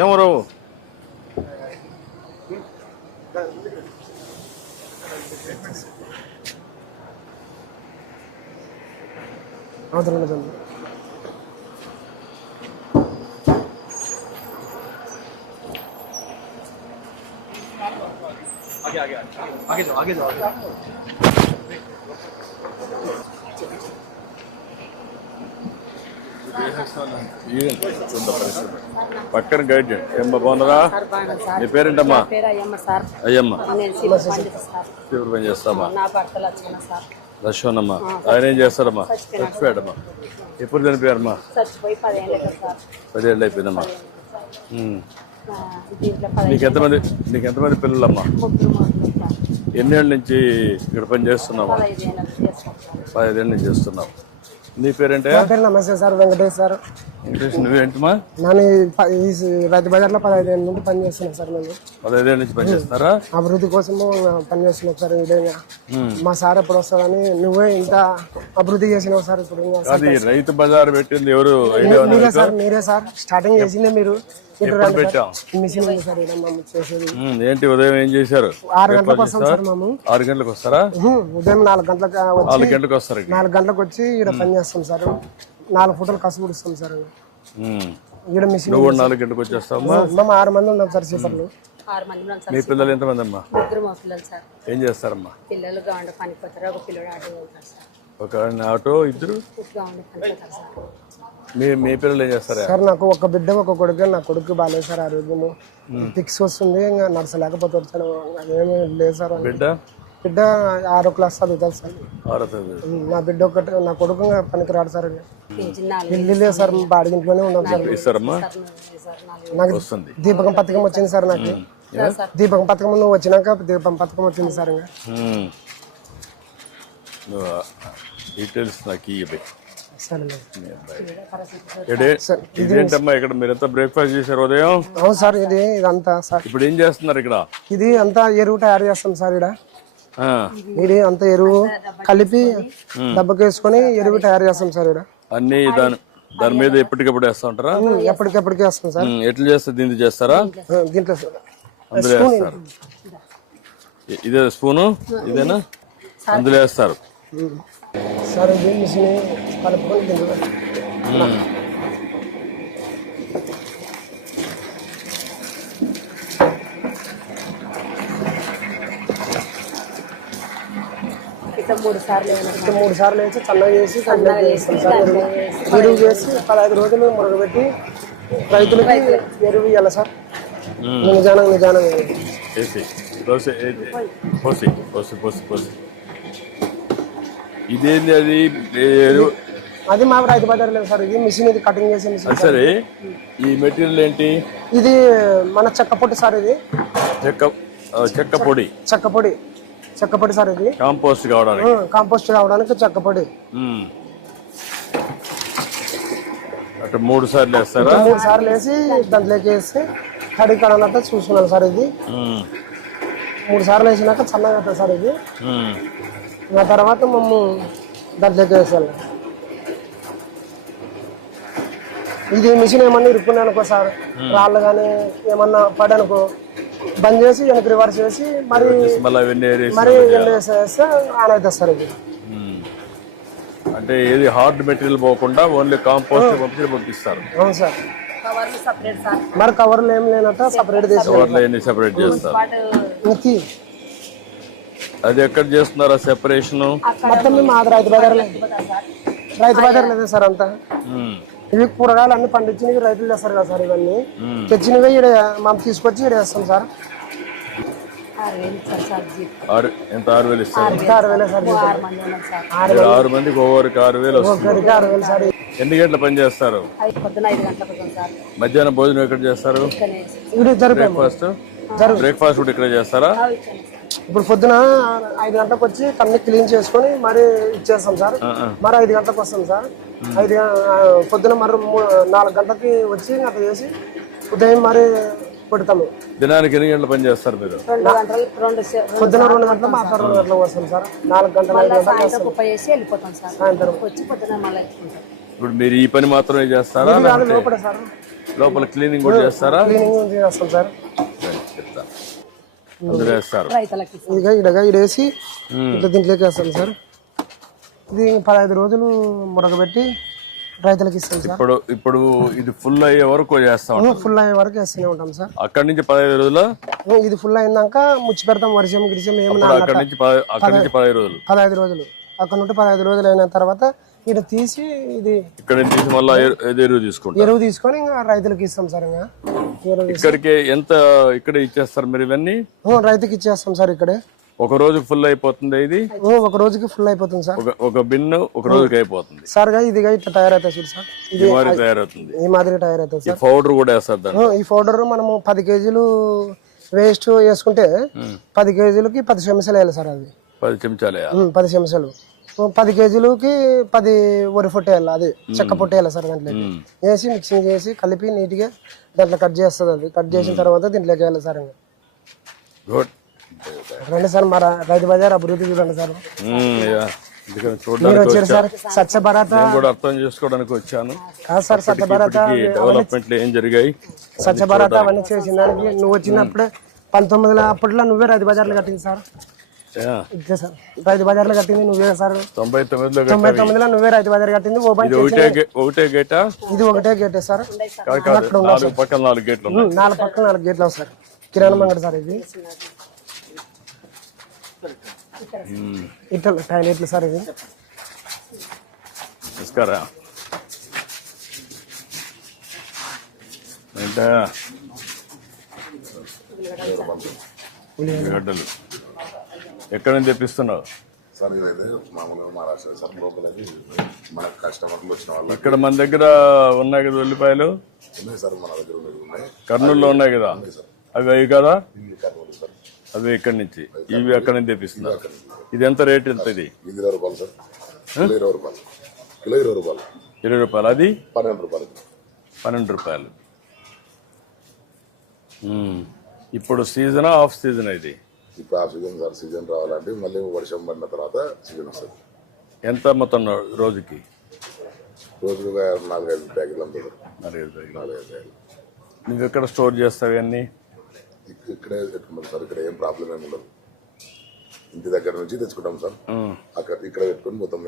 ఏమో రావు आगे जाओ పక్కన గైడ్ ఏమ్మా బాగున్నారా? నీ పేరేంటమ్మా? అయ్యమ్మ ఫీవర్ పని చేస్తామా? లక్ష్మణమ్మా. ఆయన ఏం చేస్తారమ్మా? చచ్చిపోయాడమ్మా. ఎప్పుడు చనిపోయారమ్మా? 10 ఏళ్ళు అయిపోయిందమ్మా. నీకెంతమంది పిల్లలమ్మా? ఎన్నేళ్ళ నుంచి ఇక్కడ పని చేస్తున్నావా? 15 ఏళ్ళ నుంచి చేస్తున్నావు. నీ పేరేంటే? నమస్తే సార్, వెంకటేష్ సార్. వెంకటేష్, నువ్వేంటమ్మా? నేను రైతు బజార్లో 15 ఏళ్ళ నుండి పని చేస్తున్నాను సార్. నేను 15 ఏళ్ళ నుంచి పని చేస్తున్నారా? అభివృద్ధి కోసము పని చేస్తున్నాం సార్. ఇదేగా మా సార్ ఎప్పుడు వస్తారని, నువ్వే ఇంత అభివృద్ధి చేసినావు సార్. ఇప్పుడు అది రైతు బజార్ పెట్టింది ఎవరు? మీరే సార్ స్టార్టింగ్ చేసిందే మీరు. మిషన్ సార్ ఏంటి? ఉదయం ఏం చేశారు? 6 గంటలకు వస్తాం సార్. మేము 6 గంటలకు వస్తారా? ఉదయం 4 గంటలకు 4 గంటలకు వస్తారు. 4 గంటలకు వచ్చి ఇక్కడ పని చేస్తాం సార్. 4 ఫుటలు కసు కుడుస్తాం సార్. ఇక్కడ మిషన్ 4 గంటలకు వచ్చేస్తామా? మేము 6 మంది ఉన్నాం సార్. సీపర్లు. మీ పిల్లలు ఎంతమంది అమ్మా? 3 మా పిల్లలు సార్. ఏం చేస్తారమ్మా? పిల్లలు గాండ పనికి పోతారు. ఒక పిల్లడు ఆటో వెళ్తారు సార్. ఒక ఆటో, ఇద్దరు గాండ పనికి పోతారు సార్. మీ పిల్లలు ఏం చేస్తారా? సార్ నాకు ఒక బిడ్డ ఒక కొడుకు. నా కొడుకు బాగాలేదు సార్. ఆరోగ్యము ఫిక్స్ వస్తుంది. ఇంకా నడచలేకపోతే వచ్చాను. అదేమీ లేదు సార్. బిడ్డ 6వ క్లాస్ చదువుతారు సార్. నా బిడ్డ ఒకటి, నా కొడుకు పనికి రాడు సార్. ఇల్లు లేదు సార్. బాడి ఇంట్లోనే ఉన్నాం సార్. ఇస్తారమ్మా? నాకు దీపకం పథకం వచ్చింది సార్. నాకు దీపకం పథకం నువ్వు వచ్చినాక దీపం పథకం వచ్చింది సార్. ఇంకా డీటెయిల్స్ నాకు ఇదేంటమ్మా? ఇక్కడ మీరంతా బ్రేక్ఫాస్ట్ చేశారు ఉదయం? అవును సార్. ఇదంతా సార్. ఇప్పుడు ఏం చేస్తున్నారు ఇక్కడ? ఇది అంతా ఎరువు తయారు చేస్తాం సార్. ఇది అంతా ఎరువు కలిపి దెబ్బకేసుకొని ఎరువు తయారు చేస్తాం సార్. ఇక్కడ అన్ని దాని మీద ఎప్పటికప్పుడు వేస్తా ఉంటారా? ఎప్పటికెప్పటికి వేస్తాం సార్. ఎట్లా చేస్తారు? దీంట్లో చేస్తారా? దీంట్లో అందులో వేస్తారు. ఇదే స్పూను? ఇదేనా? అందులో వేస్తారు సార్. ఇది మిషన్ కలుపుకొని మూడు సార్లు వేసి చల్లగా చేసి చేస్తాం సార్. ఎరువు చేసి 15 రోజులు మురగబెట్టి రైతులకి ఎరువు ఇవ్వాలి సార్. నిజానం ఇదేంది? అది మా రైతు బజార్ లేదు సార్. ఇది మిషన్. ఇది కటింగ్ చేసే మిషన్. సరే, ఈ మెటీరియల్ ఏంటి? ఇది మన చెక్క పొడి సార్. ఇది చెక్క పొడి సార్. ఇది కాంపోస్ట్ కావడానికి చెక్క పొడి. అటు 3 సార్లు వేస్తారా? 3 సార్లు వేసి దాంట్లోకి వేసి కడిగి కడాలంతా చూసుకున్నాను సార్. ఇది 3 సార్లు వేసినాక చల్లగా అవుతుంది సార్. ఇది ఆ తర్వాత మేము దాంట్లోకి వేసాలి. ఇది మిషన్ ఏమన్నా ఇరుక్కున్నాయి అనుకో సార్, రాళ్ళు కానీ ఏమన్నా పడనుకో బంద్ చేసి వెనక్కి రివర్స్ చేసి మరి వేస్తే ఆన్ అవుతుంది సార్. ఇది అంటే ఏది హార్డ్ మెటీరియల్ పోకుండా ఓన్లీ కాంపోస్ట్ పంపిస్తారు. అవును సార్. మరి కవర్లు ఏం లేనట్టు సపరేట్ చేస్తారు. అది ఎక్కడ చేస్తున్నారా సెపరేషన్? మొత్తం మేము రైతు బజార్ లేదు సార్. అంతా ఇవి కూరగాయలు అన్ని పండించినవి రైతులు చేస్తారు కదా సార్. ఇవన్నీ తెచ్చినవి ఇక్కడ మనం తీసుకొచ్చి ఇక్కడ వేస్తాం సార్. 6,000 ఇస్తారు. 6,000 సార్. 6 మందికి ఒక్కొక్కరికి 6,000 వస్తుంది. సార్. ఎన్ని గంటల పని చేస్తారు? మధ్యాహ్నం భోజనం ఎక్కడ చేస్తారు? బ్రేక్ఫాస్ట్ కూడా ఇక్కడ చేస్తారా? ఇప్పుడు పొద్దున 5 గంటలకు వచ్చి అన్ని క్లీన్ చేసుకొని మరి ఇచ్చేస్తాం సార్. మరి 5 గంటలకు వస్తాం సార్. పొద్దున మరి 4 గంటలకి వచ్చి అట్లా చేసి ఉదయం మరి పెడతాము. దినానికి ఎన్ని గంటల పని చేస్తారు మీరు? పొద్దున 2 గంటలు మాట్లాడు 2 గంటలకు వస్తాం సార్. 4 గంటలు 5 గంటలకు సాయంత్రం. ఇప్పుడు మీరు ఈ పని మాత్రమే చేస్తారా ఇది కాదు లేకపోతే లోపల సార్ లోపల క్లీనింగ్ కూడా చేస్తారా? క్లీనింగ్ చేస్తాం సార్. చెప్తా అందులో వేస్తారు. రైతులకి ఇడగా ఇడేసి ఇట్లా దీంట్లోకి వేస్తాం సార్. ఇది 15 రోజులు మురగబెట్టి రైతులకు ఇస్తాం సార్. ఇప్పుడు ఇది ఫుల్ అయ్యే వరకు చేస్తా ఉంటాం. ఫుల్ అయ్యే వరకు వేస్తూనే ఉంటాం సార్. అక్కడి నుంచి 15 రోజులు ఇది ఫుల్ అయినాక ముచ్చి పెడతాం. వర్షం గిరిశం ఏమన్నా అక్కడి నుంచి 15 రోజులు 15 రోజులు అక్కడ నుండి 15 రోజులు అయిన తర్వాత ఇటు తీసి ఇది ఇక్కడ నుంచి తీసి మళ్ళీ ఎరువు తీసుకుంటాం. ఎరువు తీసుకొని ఇంకా రైతులకు ఇస్తాం సార్. ఇంకా ఎరువు ఇక్కడికి ఎంత ఇక్కడే ఇచ్చేస్తారు మీరు ఇవన్నీ? రైతుకి ఇచ్చేస్తాం సార్. ఇక్కడే ఒక రోజు ఫుల్ అయిపోతుంది. ఇది ఒక రోజుకి ఫుల్ అయిపోతుంది సార్. ఒక బిన్ను ఒక రోజుకి అయిపోతుంది సార్. ఇదిగా ఇట్లా తయారైతుంది చూడు సార్. ఇది తయారవుతుంది. ఈ మాదిరి తయారైతుంది సార్. పౌడర్ కూడా వేస్తారు దాంట్లో. ఈ పౌడర్ మనము 10 కేజీలు వేస్ట్ వేసుకుంటే 10 కేజీలకి 10 చెంచాలు వేయాలి సార్. అది 10 చెంచాలు 10 చెంచాలు 10 కేజీలకి 10 వరి పొట్టు వేయాలి. అది చెక్క పొట్టు వేయాలి సార్. దాంట్లో వేసి మిక్సింగ్ చేసి కలిపి నీట్గా దాంట్లో కట్ చేస్తుంది. అది కట్ చేసిన తర్వాత దీంట్లోకి వేయాలి సార్. గుడ్. రండి సార్. మా రైతు బజార్ అభివృద్ధి చూడండి సార్. మీరు చూడడానికి వచ్చారు సార్. స్వచ్ఛ భారత్ కూడా అర్థం చేసుకోవడానికి వచ్చాను. కాదు సార్. స్వచ్ఛ భారత్ డెవలప్మెంట్లు ఏం జరిగాయి? స్వచ్ఛ భారత్ అవన్నీ చేసిన దానికి నువ్వు వచ్చినప్పుడే 1900 అప్పట్లో నువ్వే రైతు బజార్లో కట్టింది సార్. ఇదే సార్ రైతు బజార్లో కట్టింది నువ్వే సార్. 99లో నువ్వే రైతు బజార్ కట్టింది. ఓపెన్ ఒకటే గేటా? ఇది ఒకటే గేటే సార్. 4 పక్కల 4 గేట్లు. 4 పక్కల 4 గేట్లు సార్. కిరాణా మంగడి సార్. ఇది ఇట్లా టాయిలెట్లు సార్. ఇది నమస్కారం. ఉల్లిగడ్డలు ఎక్కడ నుంచి తెప్పిస్తున్నావు సార్? ఇదైతే మామూలుగా మహారాష్ట్ర సార్. లోపలది మన కస్టమర్లు వచ్చిన వాళ్ళు ఇక్కడ మన దగ్గర ఉన్నాయి కదా ఉల్లిపాయలు. ఉన్నాయి సార్. మన దగ్గర ఉన్నాయి. కర్నూలులో ఉన్నాయి కదా అవి అవి కదా? కర్నూలు సార్. అవి ఇక్కడి నుంచి ఇవి అక్కడి నుంచి తెప్పిస్తున్నారు. ఇది ఎంత రేట్? ఎంత ఇది? ఇది 20 రూపాయలు సార్. కిలో 20 రూపాయలు. కిలో 20 రూపాయలు. 20 రూపాయలు. అది 12 రూపాయలు. 12 రూపాయలు. ఇప్పుడు సీజనా ఆఫ్ సీజన్? ఇది ఇప్పుడు ఆ సీజన్ సార్. సీజన్ రావాలంటే మళ్ళీ వర్షం పడిన తర్వాత సీజన్ వస్తుంది. ఎంత మొత్తం రోజుకి? రోజుకు 4-5 ప్యాకెట్లు అమ్ముతారు. 4-5 ప్యాకెట్లు. 4-5 ప్యాకెట్లు. నువ్వు ఎక్కడ స్టోర్ చేస్తావు ఇవన్నీ? ఇక్కడే పెట్టుకుంటాం సార్. ఇక్కడ ఏం ప్రాబ్లం ఏమి ఉండదు. ఇంటి దగ్గర నుంచి తెచ్చుకుంటాం సార్. అక్కడ ఇక్కడ పెట్టుకుని మొత్తం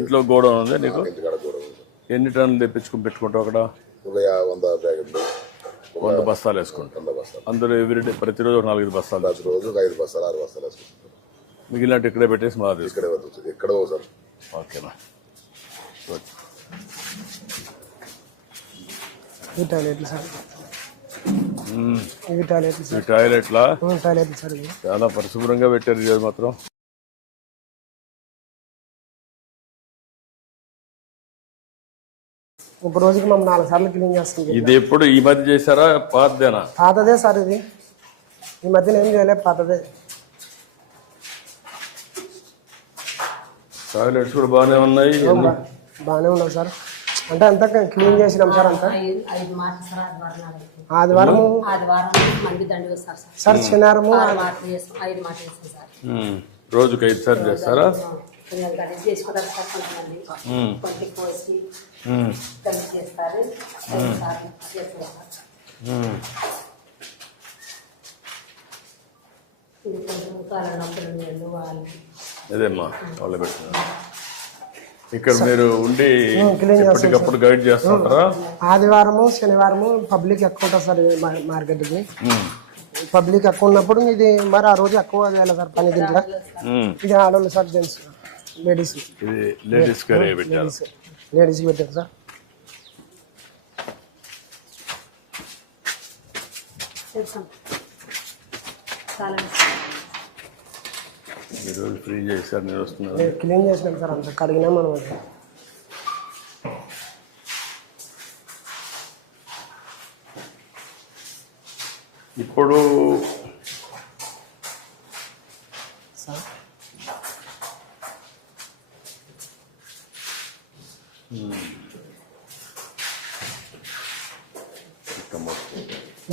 ఇంట్లో గోడౌన్ ఉంది నీకు? ఇంటికాడ కూడా ఉంది. ఎన్ని టన్నులు తెప్పించుకుని పెట్టుకుంటావు అక్కడ? 100 ప్యాకెట్లు. 100 బస్తాలు వేసుకుంటాం. 100 బస్తాలు. అందులో ఎవ్రీడే ప్రతిరోజు 4-5 బస్తాలు. రోజు 5 బస్తాలు 6 బస్తాలు వేసుకుంటాం. మిగిలినట్టు ఇక్కడే పెట్టేసి మా ఇక్కడే వస్తుంది. ఎక్కడో సార్. ఓకేనా? ఈ టాయిలెట్లు సార్. ఇవి టాయిలెట్లు సార్. టాయిలెట్లా? టాయిలెట్లు సార్. చాలా పరిశుభ్రంగా పెట్టారు ఇది మాత్రం. ఒక రోజుకి మేము 4 సార్లు క్లీన్ చేస్తాం. ఇది ఎప్పుడు ఈ మధ్య చేశారా? పాతదేనా? పాతదే సార్. ఇది ఈ మధ్యన ఏం చేయలేదు. పాతదే. టాయిలెట్స్ కూడా బాగానే ఉన్నాయి. బాగానే ఉన్నాయి సార్. అంటే అంతా క్లీన్ చేసినాం సార్. అంతా ఆదివారం మంది దండి వస్తారు సార్. శనివారము రోజుకి 5 సార్లు చేస్తారా? చేసుకుంటారు సార్. కొంతమంది కొంచెం కోసి కలిసి చేస్తారు. ఇది కొంచెం కాలనొప్పులు నీళ్ళు వాళ్ళు అదేమ్మా వాళ్ళు పెట్టినారు. ఇక్కడ మీరు ఉండి ఎప్పటికప్పుడు గైడ్ చేస్తుంటారా? ఆదివారము శనివారము పబ్లిక్ ఎక్కువ ఉంటుంది సార్. మార్కెట్కి పబ్లిక్ ఎక్కువ ఉన్నప్పుడు ఇది మరి ఆ రోజు ఎక్కువ చేయాలి సార్ పని. దీంట్లో ఇది ఆడవాళ్ళు సార్. Gents ladies. ఇది లేడీస్ పెట్టారు. లేడీస్కి పెట్టారు సార్. ఈరోజు ఫ్రీ చేశారు. నేను వస్తున్నారు. క్లీన్ చేసినాం సార్. అంతా కడిగినా మనం. అది ఇప్పుడు సార్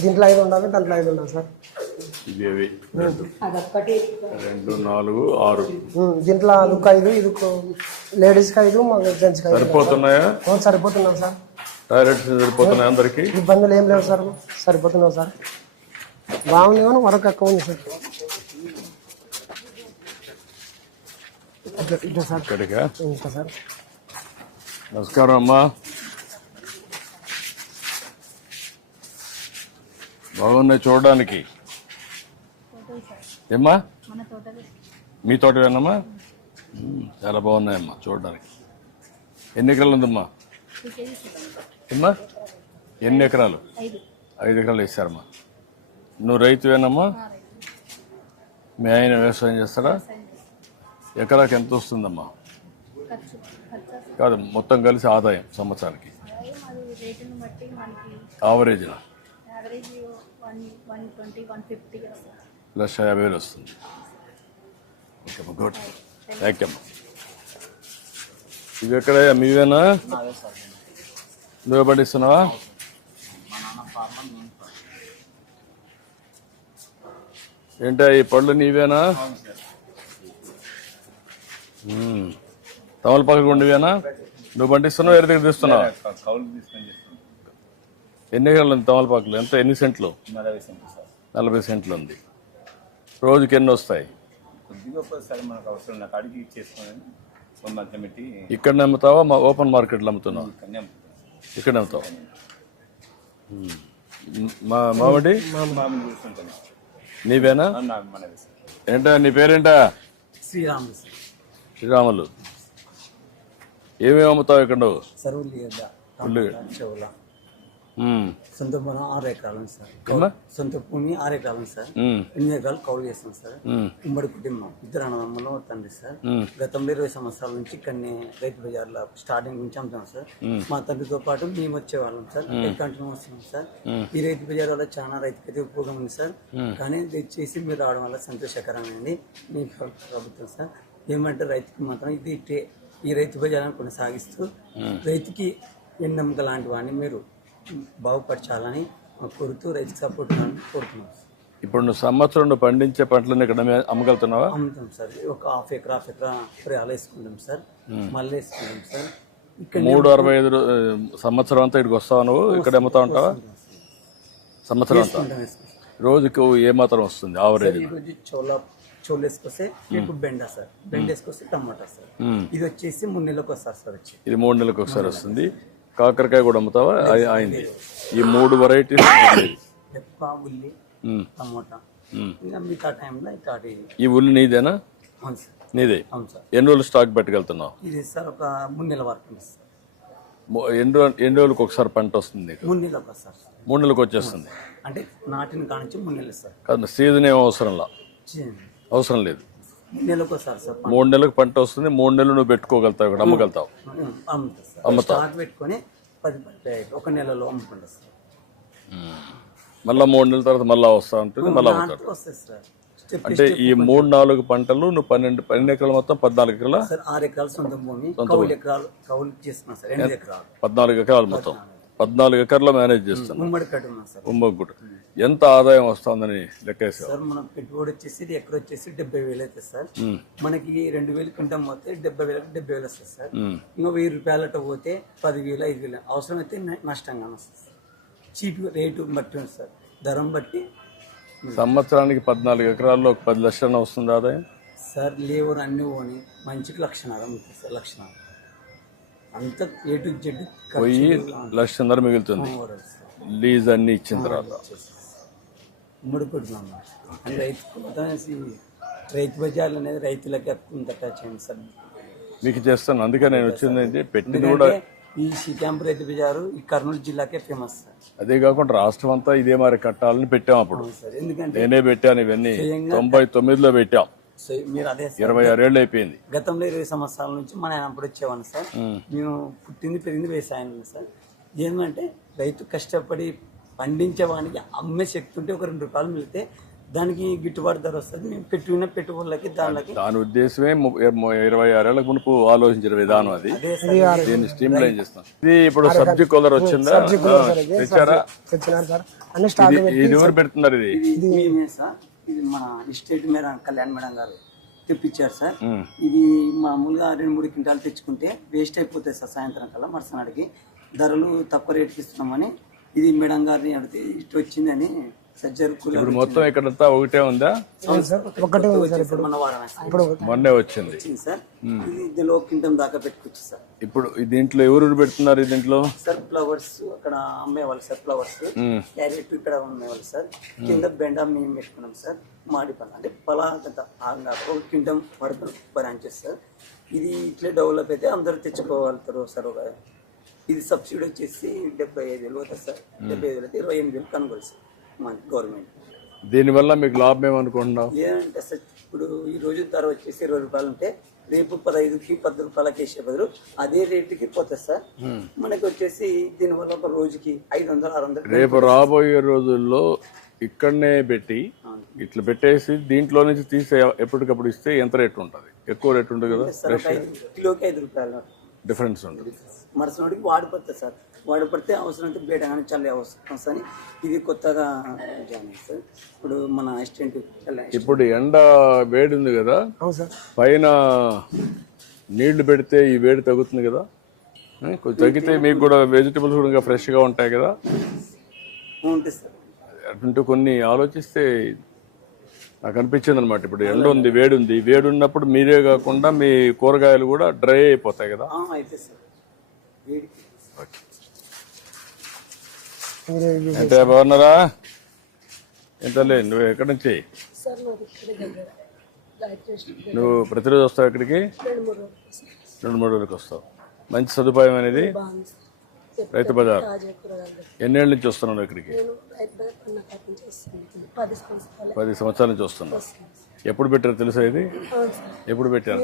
దీంట్లో 5 ఉండాలి. దాంట్లో 5 ఉండాలి సార్. ఇవి 2, అదొక్కటి 2, 4, 6. దీంట్లో అదొక 5 ఇది లేడీస్కి 5 మగ జెంట్స్కి 5 సరిపోతున్నాయా? సరిపోతున్నాం సార్. టాయిలెట్స్ సరిపోతున్నాయి అందరికి? ఇబ్బందులు ఏం లేవు సార్, సరిపోతున్నాం సార్. బాగుంది కానీ వరకు ఎక్కువ ఉంది సార్. ఇట్లా సార్ ఇక్కడికా? ఇంకా సార్. నమస్కారం అమ్మా. బాగున్నాయి చూడడానికి. ఏమ్మా మీ తోటవేనమ్మా? చాలా బాగున్నాయమ్మా చూడడానికి. ఎన్ని ఎకరాలు ఉందమ్మా? ఏమ్మా ఎన్ని ఎకరాలు? 5 ఎకరాలు వేసారమ్మా. నువ్వు రైతువేనమ్మా? మీ ఆయన వ్యవసాయం చేస్తారా? ఎకరాకి ఎంత వస్తుందమ్మా? కాదు మొత్తం కలిసి ఆదాయం సంవత్సరానికి ఆవరేజ్ 1,50,000 వస్తుంది. ఓకే అమ్మా, గుడ్. థ్యాంక్ యూ అమ్మా. ఇవి ఎక్కడ మీవేనా? నువ్వే పండిస్తున్నావా? ఏంటా ఈ పళ్ళు నీవేనా? తమలపాకు ఉండేవేనా? నువ్వు పండిస్తున్నావు, ఎర దగ్గర తీస్తున్నావా? ఎన్ని ఎకరాలు ఉంది తమలపాకులు? ఎంత, ఎన్ని సెంట్లు? 40 సెంట్లు ఉంది. రోజుకి ఎన్ని వస్తాయి? ఇక్కడ అమ్ముతావా ఓపెన్ మార్కెట్లో అమ్ముతున్నావా? ఇక్కడ అమ్ముతావా? మామిడి నీవేనా? ఏంటా నీ పేరేంటా? శ్రీరాములు. ఏమేమి అమ్ముతావు ఇక్కడ నువ్వు? సొంత పొలం 6 ఎకరాలు ఉంది సార్. సొంత భూమి 6 ఎకరాలు ఉంది సార్. 8 ఎకరాలు కౌలు చేస్తాం సార్. ఉమ్మడి కుటుంబం, 2 అన్నదమ్ములు తండ్రి సార్. గతంలో 20 సంవత్సరాల నుంచి ఇక్కడనే రైతు బజార్లో స్టార్టింగ్ నుంచి అమ్ముతాం సార్. మా తండ్రితో పాటు మేము వచ్చేవాళ్ళం సార్. కంటిన్యూ వస్తున్నాం సార్. ఈ రైతు బజార్ వల్ల చాలా రైతుకైతే ఉపయోగం ఉంది సార్. కానీ దయచేసి మీరు రావడం వల్ల సంతోషకరమైంది మీ ప్రభుత్వం సార్. ఏమంటే రైతుకి మాత్రం ఇది ఈ రైతు బజార్ని కొనసాగిస్తూ రైతుకి ఎన్నమ్మక లాంటి వాడిని మీరు బాగుపరచాలని కోరుతూ రైతుకి సపోర్ట్ కోరుతున్నాం. ఇప్పుడు నువ్వు సంవత్సరం పండించే పంటలను ఇక్కడ అమ్మగలుగుతున్నావా? అమ్ముతాం సార్. ఒక హాఫ్ ఎకరా పొలాలు వేసుకుంటాం సార్. మళ్ళీ వేసుకుంటాం సార్. ఇక్కడ 365 సంవత్సరం అంతా ఇక్కడికి వస్తావా నువ్వు? ఇక్కడ అమ్ముతా ఉంటావా సంవత్సరం అంతా? రోజుకు ఏ మాత్రం వస్తుంది ఆవరేజ్? ఈరోజు చోలు వేసుకొస్తే రేపు బెండ సార్. బెండ వేసుకొస్తే టమాటా సార్. ఇది వచ్చేసి 3 నెలలకు వస్తారు సార్. వచ్చి ఇది 3 నెలలకు ఒకసారి వస్తుంది. కాకరకాయ కూడా అమ్ముతావా? అయింది. ఈ 3 వెరైటీస్ పెప్ప, ఉల్లి, టమోటా. ఇంకా మిగతా టైంలో ఇట్లాంటి. ఈ ఉల్లి నీదేనా? అవును సార్. నీదే. అవును సార్. ఎన్ని రోజులు స్టాక్ పెట్టుకెళ్తున్నావు? ఇది సార్ ఒక 3 నెలల వరకు సార్. ఎన్ని రోజులకు ఒకసారి పంట వస్తుంది? 3 నెలలకు వస్తారు సార్. 3 నెలలకు వచ్చేస్తుంది. అంటే నాటిన కానించి 3 నెలలు సార్. కాదు సీజన్ ఏం అవసరం లేదు. 3 నెలలకు వస్తారు సార్. 3 నెలలకు పంట వస్తుంది. 3 నెలలు నువ్వు పెట్టుకోగలుగుతావు, ఇక్కడ అమ్మగలుగుతావు. అమ్ముతావు. స్టాక్ పెట్టుకొని 10 ఒక నెలలో అమ్ముకుంటా సార్. మళ్ళీ 3 నెలల తర్వాత మళ్ళీ వస్తా ఉంటుంది, మళ్ళీ అమ్ముతాడు. వస్తుంది సార్. అంటే ఈ 3-4 పంటలు నువ్వు 12 ఎకరాలు మొత్తం 14 ఎకరాల సార్. 6 ఎకరాలు సొంత భూమి, కౌలు ఎకరాలు కౌలు చేస్తున్నా సార్. 8 ఎకరాలు 14 ఎకరాలు మొత్తం 14 ఎకరాల్లో మేనేజ్ చేస్తాను. ఉమ్మడి కట్టు ఉన్నా సార్. ఉమ్మగుడు. ఎంత ఆదాయం వస్తుందని లెక్కేసావు? సార్ మనం పెట్టుబడి వచ్చేసి ఎకర వచ్చేసి 70,000 అవుతుంది సార్. మనకి 2,000 క్వింటం పోతే 70,000 70,000 వస్తుంది సార్. ఇంకా 1,000 రూపాయలు అట్ట పోతే 10,000 5,000 అవసరం అయితే నష్టంగా వస్తుంది సార్. చీప్ రేటు బట్టి ఉంది సార్, ధరం బట్టి. సంవత్సరానికి 14 ఎకరాల్లో 10 లక్షలు వస్తుంది ఆదాయం సార్. లేబర్ అన్ని పోని మంచికి లక్షణాలు ఉంటుంది సార్. లక్షణాలు అంత A to Z పోయి 1,00,000 మిగులుతుంది లీజ్ అన్ని ఇచ్చిన తర్వాత. ముడుకుంటున్నాం రైతు బజార్లు అనేది రైతులకి కొంత టచ్ అయింది సార్. మీకు చేస్తాను, అందుకే నేను వచ్చింది. పెట్టింది కూడా ఈ క్యాంప్ రైతు బజారు ఈ కర్నూలు జిల్లాకే ఫేమస్ సార్. అదే కాకుండా రాష్ట్రం అంతా ఇదే మరి కట్టాలని పెట్టాం అప్పుడు. ఎందుకంటే నేనే పెట్టాను ఇవన్నీ. 99లో పెట్టాం. మీరు అదే 26 ఏళ్ళు అయిపోయింది. గతంలో 20 సంవత్సరాల నుంచి మన ఆయన అప్పుడు వచ్చేవాడిని సార్. మేము పుట్టింది పెరిగింది వ్యవసాయం సార్. ఏమంటే రైతు కష్టపడి పండించేవానికి అమ్మే శక్తి ఉంటే ఒక 2 రూపాయలు మిగిలితే దానికి గిట్టుబాటు ధర వస్తుంది. మేము పెట్టిన పెట్టుబడులకి దాని ఉద్దేశమే 26 ఏళ్లకు మునుపు ఆలోచించిన విధానం అది. దీన్ని స్ట్రీమ్ లైన్ చేస్తాం. ఇది ఇప్పుడు సబ్జెక్ట్ కూలర్ వచ్చిందా? తెచ్చారా? ఇది ఎవరు పెడుతున్నారు? ఇది మేమే సార్. ఇది మన స్టేట్ మేడం కళ్యాణ్ మేడం గారు తెప్పించారు సార్. ఇది మామూలుగా 2-3 క్వింటాలు తెచ్చుకుంటే వేస్ట్ అయిపోతాయి సార్. సాయంత్రం కల్లా మరుసనాడికి ధరలు తక్కువ రేటుకి ఇస్తున్నామని ఇది మేడం గారిని అడిగితే ఇటు వచ్చిందని సజ్జర్ ఇప్పుడు మొత్తం ఇక్కడంతా ఒకటే ఉందా? ఒకటే ఉంది సార్. మన వారం ఇప్పుడు మొన్నే వచ్చింది వచ్చింది సార్. ఇది ఇందులో క్వింటం దాకా పెట్టుకోవచ్చు సార్. ఇప్పుడు దీంట్లో ఎవరు పెడుతున్నారు? దీంట్లో సార్ ఫ్లవర్స్ అక్కడ అమ్మేవాళ్ళు సార్. ఫ్లవర్స్ క్యారెట్ ఇక్కడ అమ్మేవాళ్ళు సార్. కింద బెండ మేము పెట్టుకున్నాం సార్. మాడి పళ్ళ అంటే పలాగంత ఒక క్వింటం వరకు బ్రాంచెస్ సార్. ఇది ఇట్లే డెవలప్ అయితే అందరూ తెచ్చుకోగలుగుతారు సార్. ఇది సబ్సిడీ వచ్చేసి 75,000 అవుతుంది సార్. 75,000 అయితే 28,000 కనుగోలు సార్ మన గవర్నమెంట్. దీనివల్ల మీకు లాభం ఏమనుకుంటున్నావు? ఏమంటే సార్ ఇప్పుడు ఈ రోజు ధర వచ్చేసి 20 రూపాయలు ఉంటే రేపు 15కి 10 రూపాయలకి వేసే బదులు అదే రేటుకి పోతుంది సార్. మనకి వచ్చేసి దీనివల్ల ఒక రోజుకి 500-600. రేపు రాబోయే రోజుల్లో ఇక్కడనే పెట్టి ఇట్లా పెట్టేసి దీంట్లో నుంచి తీసే ఎప్పటికప్పుడు ఇస్తే ఎంత రేటు ఉంటుంది? ఎక్కువ రేటు ఉంటుంది కదా, సార్. కిలోకి 5 రూపాయలు డిఫరెన్స్ ఉంటుంది. మరుసటికి వాడిపోతుంది సార్. వాడిపడితే అవసరం అయితే బయటగానే చల్లే అవసరం అని ఇది కొత్తగా జాయిన్ సార్. ఇప్పుడు మన అసిస్టెంట్ ఇప్పుడు ఎండ వేడి ఉంది కదా, అవును సార్. పైన నీళ్లు పెడితే ఈ వేడి తగ్గుతుంది కదా. కొంచెం తగ్గితే మీకు కూడా వెజిటబుల్స్ కూడా ఫ్రెష్గా ఉంటాయి కదా. ఉంటుంది సార్. అటుంటూ కొన్ని ఆలోచిస్తే నాకు అనిపించింది అనమాట. ఇప్పుడు ఎండ ఉంది, వేడి ఉంది. వేడి ఉన్నప్పుడు మీరే కాకుండా మీ కూరగాయలు కూడా డ్రై అయిపోతాయి కదా. అయితే సార్ వేడి అంటే బాగున్నారా? ఎంతలే నువ్వు ఎక్కడి నుంచి? సార్ మాది ఇక్కడ దగ్గర గాయత్రి స్ట్రీట్ నువ్వు ప్రతిరోజు వస్తావు ఇక్కడికి? 2-3 రోజులు సార్. 2-3 రోజులకు వస్తావు. మంచి సదుపాయం అనేది బాగుంది సార్. రైతు బజార్. తాజా కూరగాయలు. ఎన్నేళ్ళ నుంచి వస్తున్నావు ఇక్కడికి? నేను రైతు బజార్ కొన్నాక నుంచి వస్తున్నాను. 10 సంవత్సరాలు 10 సంవత్సరాల నుంచి వస్తున్నావు. ఎప్పుడు పెట్టారు తెలుసా ఇది? అవును సార్. ఎప్పుడు పెట్టారు?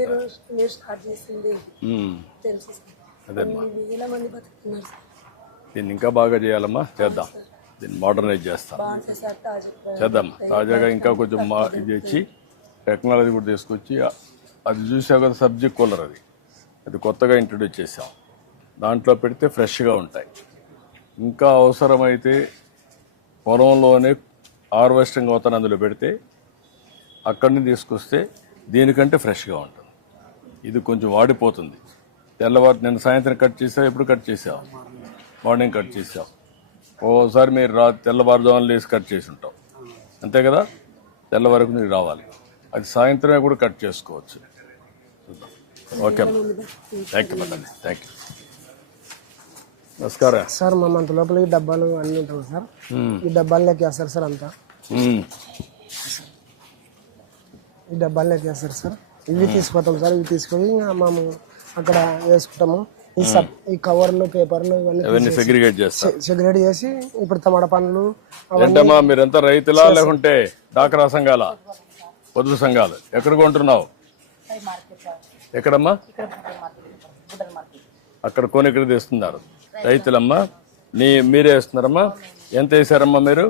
మీరు స్టార్ట్ చేసింది తెలుసు సార్. అదేమ్మా. వేల మంది బతుకుతున్నారు సార్. దీన్ని ఇంకా బాగా చేయాలమ్మా. చేద్దాం, దీన్ని మోడర్నైజ్ చేస్తాం. బాగుంటుంది సార్. తాజా చేద్దాం. తాజాగా ఇంకా కొంచెం ఇది ఇచ్చి టెక్నాలజీ కూడా తీసుకొచ్చి అది చూసావు కదా, సబ్జీ కూలర్ అది కొత్తగా ఇంట్రడ్యూస్ చేసాం. దాంట్లో పెడితే ఫ్రెష్గా ఉంటాయి. ఇంకా అవసరమైతే పొలంలోనే హార్వెస్టింగ్ అవుతాను అందులో పెడితే అక్కడి నుంచి తీసుకొస్తే దీనికంటే ఫ్రెష్గా ఉంటుంది. ఇది కొంచెం వాడిపోతుంది. తెల్లవారు నేను సాయంత్రం కట్ చేసావు. ఎప్పుడు కట్ చేసావు? మార్నింగ్ కట్ చేసావు. ఓసారి మీరు తెల్లవారుజామున లేసి కట్ చేసి ఉంటావు, అంతే కదా. తెల్లవారకు మీరు రావాలి. అది సాయంత్రమే కూడా కట్ చేసుకోవచ్చు. Okay, thank you madam. Thank you. నమస్కారం సార్. మా మంత లోపల ఈ డబ్బాలు అన్నీ ఉంటాయి సార్. ఈ డబ్బాలు లెక్కేస్తారు సార్. అంతా ఈ డబ్బాలు లెక్కేస్తారు సార్. ఇవి తీసుకుపోతాం సార్. ఇవి తీసుకొని మేము అక్కడ వేసుకుంటాము. ఈ కవర్లు, పేపర్లు ఇవన్నీ సెగ్రిగేట్ చేస్తాం. సెగ్రిగేట్ చేసి ఇప్పుడు టమాటా పండ్లు ఏంటమ్మా మీరంతా రైతులా లేకుంటే డాక్రా సంఘాల, పొదుపు సంఘాలు? ఎక్కడ కొంటున్నావు? ఎక్కడమ్మా? అక్కడ కొని ఇక్కడ తెస్తున్నారు రైతులమ్మా. మీరే వేస్తున్నారమ్మా? ఎంత వేసారమ్మా మీరు?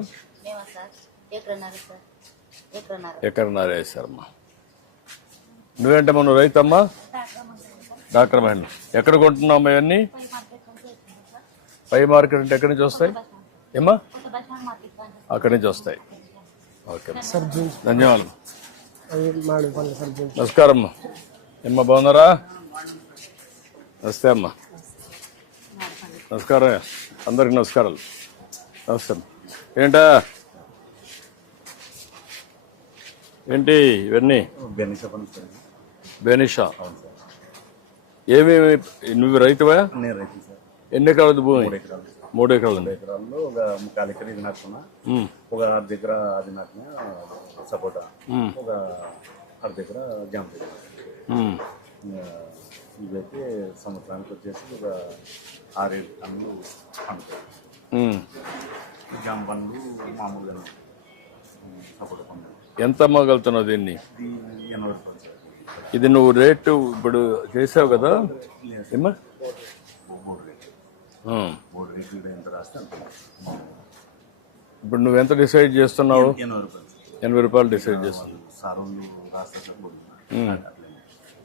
ఎకరన్నర వేసారమ్మా. నువ్వేంటమ్మా? నువ్వు రైతమ్మా? డాక్టర్ మహిళ. ఎక్కడ కొంటున్నావు అవన్నీ? పై మార్కెట్ అంటే ఎక్కడి నుంచి వస్తాయి ఏమ్మా? అక్కడి నుంచి వస్తాయి. ఓకే, ధన్యవాదాలు. నమస్కారం అమ్మా. ఏమ్మా బాగున్నారా? నమస్తే అమ్మా. నమస్కారం అందరికి. నమస్కారాలు. నమస్కారం. ఏంటా ఏంటి ఇవన్నీ? బెనిషా. ఏమేమి? నువ్వు రైతువా? ఎన్ని ఎకరాలు భూమి? 3 ఎకరాలు ఉంది. ఎకరాల్లో ఒక 3/4 ఎకరం ఇది నాటుకున్నా, ఒక 1/2 దగ్గర అది నాటినా సపోటా, ఒక 1/2 దగ్గర జామ చెట్టు. ఇవైతే సంవత్సరానికి వచ్చేసి ఒక 6-7 టన్నులు పండుతాయి. జామ పండ్లు మామూలుగా సపోటా పండు. ఎంత అమ్మగలుగుతున్నావు దీన్ని? 80 రూపాయలు సార్. ఇది నువ్వు రేటు ఇప్పుడు చేసావు కదా ఏమ్మా? 3 రేట్లు ఎంత రాస్తే అంత. ఇప్పుడు నువ్వెంత డిసైడ్ చేస్తున్నావు? 80 రూపాయలు. 80 రూపాయలు డిసైడ్ చేస్తున్నావు. సారులు రాస్తే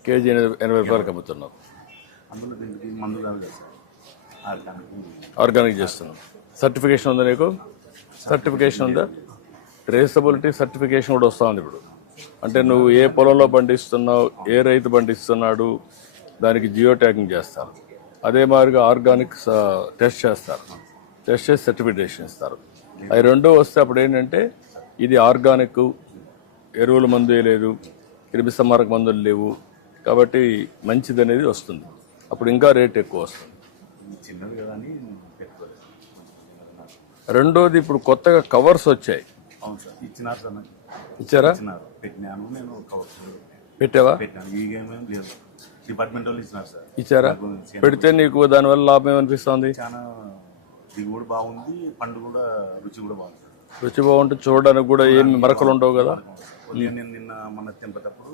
కేజీ 80 రూపాయలకి అమ్ముతున్నావు. అందులో దీనికి మందు కాదు కదా సార్. ఆర్గానిక్ చేస్తున్నావు. సర్టిఫికేషన్ ఉందా నీకు? సర్టిఫికేషన్ ఉందా? ట్రేసబిలిటీ సర్టిఫికేషన్ కూడా వస్తూ ఉంది ఇప్పుడు. అంటే నువ్వు ఏ పొలంలో పండిస్తున్నావు, ఏ రైతు పండిస్తున్నాడు, దానికి జియో ట్యాగింగ్ చేస్తారు. అదే మాదిరిగా ఆర్గానిక్ టెస్ట్ చేస్తారు. టెస్ట్ చేసి సర్టిఫికేషన్ ఇస్తారు. అవి రెండూ వస్తే అప్పుడు ఏంటంటే ఇది ఆర్గానిక్, ఎరువుల మందు వేయలేదు, క్రిమి సంహారక మందులు లేవు, కాబట్టి మంచిది అనేది వస్తుంది. అప్పుడు ఇంకా రేట్ ఎక్కువ వస్తుంది. చిన్నది కదా అని పెట్టుకోలేదు. రెండోది ఇప్పుడు కొత్తగా కవర్స్ వచ్చాయి. అవును సార్, ఇచ్చినారు సార్ నాకు. ఇచ్చారా? ఇచ్చినారు, పెట్టినాను నేను కవర్ పెట్టావా? పెట్టాను. ఈ గేమ్ ఏం లేదు, డిపార్ట్మెంట్ వాళ్ళు ఇచ్చినారు సార్. ఇచ్చారా? పెడితే నీకు దానివల్ల లాభం ఏమనిపిస్తుంది? చాలా దిగుబడి బాగుంది, పండు కూడా రుచి కూడా బాగుంది సార్. రుచి బాగుంటుంది, చూడడానికి కూడా ఏమి మరకలు ఉండవు కదా. కొద్దిగా నేను నిన్న మన తెంపేటప్పుడు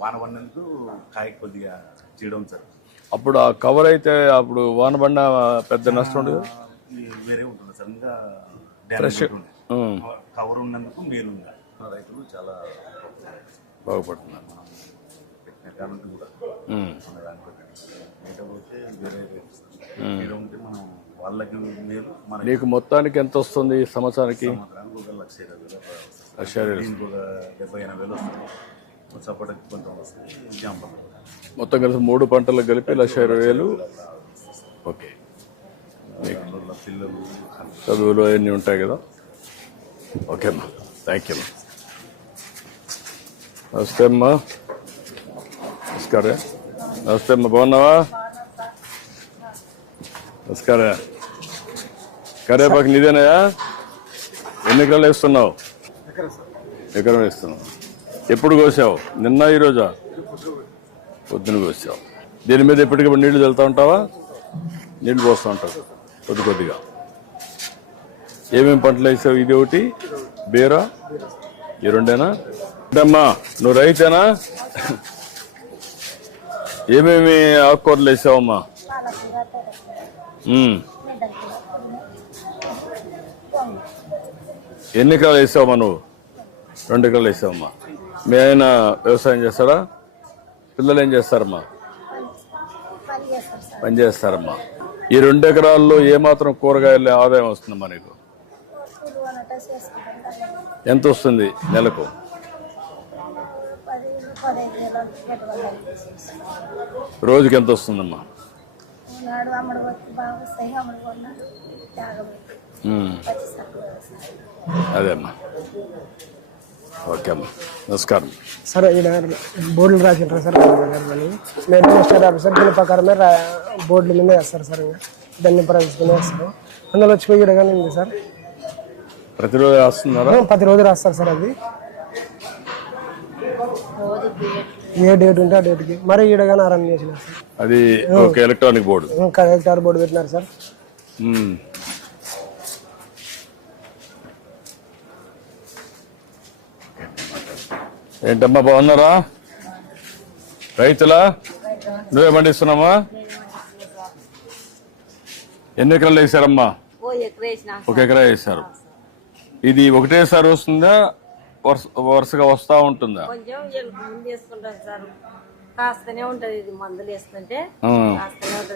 వాన పడినందుకు కాయ కొద్దిగా చేయడం సార్. అప్పుడు ఆ కవర్ అయితే అప్పుడు వాన పడిన పెద్ద నష్టం ఉండదు. వేరే ఉంటుంది సార్, ఇంకా డ్యామేజ్ ఉంటుంది. కవర్ ఉన్నందుకు మేలు ఉంది. రైతులు చాలా బాగుపడుతున్నారు. పెట్టిన కాబట్టి కూడా మన దాన్ని లేకపోతే వేరే రేటు ఉంటే మనం వాళ్ళకి మేలు. మన నీకు మొత్తానికి ఎంత వస్తుంది ఈ సంవత్సరానికి? సంవత్సరానికి ఒక 1,20,000 దీనికి ఒక 70,000-80,000 వస్తుంది. సపోర్ట్కి కొంచెం వస్తుంది. జాంప మొత్తం కలిసి 3 పంటలకు కలిపి 1,20,000. ఓకే. పిల్లలు చదువులు అవన్నీ ఉంటాయి కదా. ఓకే అమ్మా, థ్యాంక్ యూ అమ్మా. నమస్తే అమ్మా. నమస్కారం. నమస్తే అమ్మా, బాగున్నావా? నమస్కారం. కరేపాకు నీదేనాయా? ఎన్ని ఎకరాలు వేస్తున్నావు? ఎకరం వేస్తున్నావు. ఎప్పుడు కోసావు? నిన్న ఈరోజా? పొద్దున కోసావు. దీని మీద ఎప్పటికప్పుడు నీళ్లు చల్లుతూ ఉంటావా? నీళ్లు పోస్తూ ఉంటావు కొద్ది కొద్దిగా. ఏమేమి పంటలు వేసావు? ఇది ఒకటి, బీరా, ఈ రెండేనా? అమ్మా నువ్వు రైతేనా? ఏమేమి ఆకుకూరలు వేసావమ్మా? ఎన్ని ఎకరాలు వేసావమ్మా నువ్వు? 2 ఎకరాలు వేసావమ్మా. మీ ఆయన వ్యవసాయం చేస్తారా? పిల్లలు ఏం చేస్తారమ్మా? పని చేస్తారమ్మా. ఈ 2 ఎకరాల్లో ఏమాత్రం కూరగాయల ఆదాయం వస్తుందమ్మా నీకు? ఎంత వస్తుంది నెలకు? రోజుకి ఎంత వస్తుందమ్మా? అదే అమ్మా. ఓకే అమ్మా, నమస్కారం. సార్ ఈయన బోర్డులు రాసింటారు సార్, మెయింటెనెన్స్ ఆఫీసర్ దీని ప్రకారమే బోర్డుల మీద వేస్తారు సార్. ఇంకా దాన్ని ప్రవేశించుకుని వేస్తారు. అందులో వచ్చి ఈడగానే ఉంది సార్. ప్రతిరోజు వస్తున్నారా? ప్రతిరోజు రాస్తారు సార్. అది ఏ డేట్ ఉంటే ఆ డేట్కి మరి ఈడగానే రన్ చేసినారు సార్. అది ఒక ఎలక్ట్రానిక్ బోర్డు, కలెక్టర్ బోర్డు పెట్టినారు సార్. ఏంటమ్మా, బాగున్నారా? రైతులా? నువ్వే పండిస్తున్నామా? ఎన్ని ఎకరాలు వేసారమ్మా? 1 ఎకరా వేసారు. ఇది ఒకటేసారి వస్తుందా, వరుసగా వస్తా ఉంటుందా? కొంచెం ముందు వేసుకుంటాం సార్, కాస్తనే ఉంటది. ఇది మందులు వేస్తుంటే